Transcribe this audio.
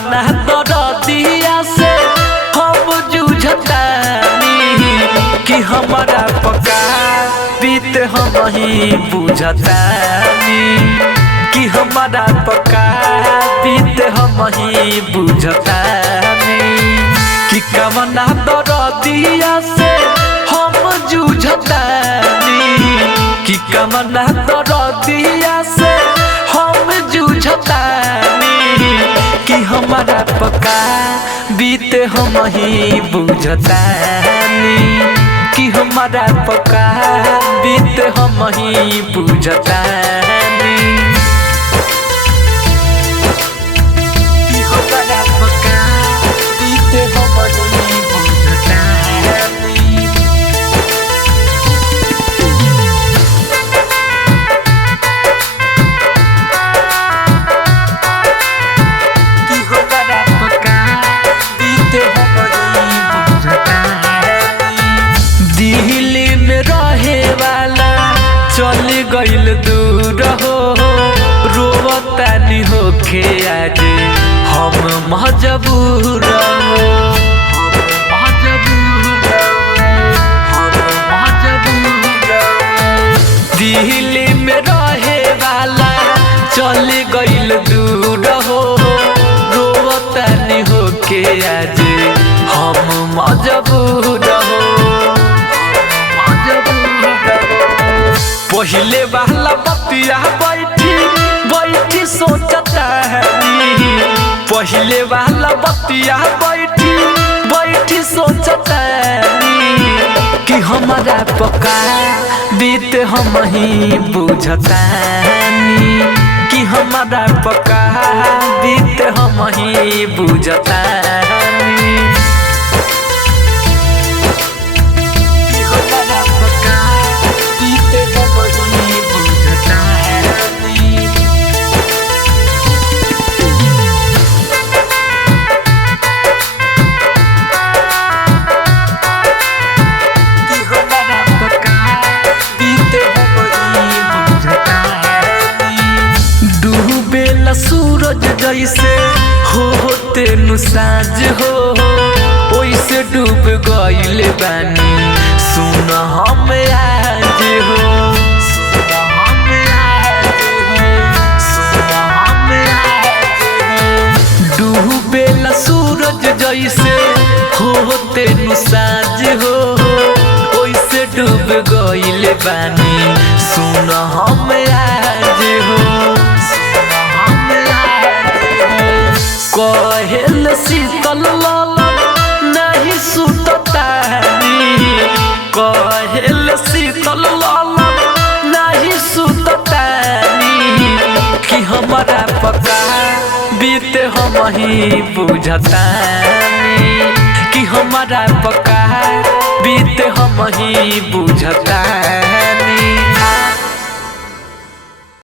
कवना दरदिया से हम जूझतानी कि हमारा पका बीत हम ही बुझतानी कि हमारा पका बीत हम ही बुझतानी कि कवना दरदिया से हम जूझतानी कि कवना दरदिया से हम जूझतानी कि हमारा पका बीत हम ही बुझतानी कि हमारा पका बीत हम ही बुझतानी कि हमारा पका बीत हम ही बुझतानी कि हमारा पका बीत हम ही बुझतानी दिल्ली में रहे वाला चल गइल दूर हो रोवतानी होके आज हम मजबूर हो दिल्ली में रहे वाला चल गइल दूर हो रोवतानी होके आज हम मजबूर हो पहिले वाला बतिया बैठी बैठी सोचता है पहिले वाला बतिया बैठी बैठी सोचता है कि हमारा पका बीत हम ही बुझतानी कि हमारा पका बीत हम ही बुझतानी सूरज जैसे होते नुसाज हो ओइसे डूब गइल बानी सुन हम आज हो डूबेला सूरज जैसे होते नुसाज हो ओइसे डूब गइल बानी सुन हम आज हो कहेल शीतल लालन नहीं सुततानी कहेल शीतल लालन नहीं सुततानी कि हमारा पका बीत हम ही बुझतानी कि हमारा पका बीत हम ही बुझतानी।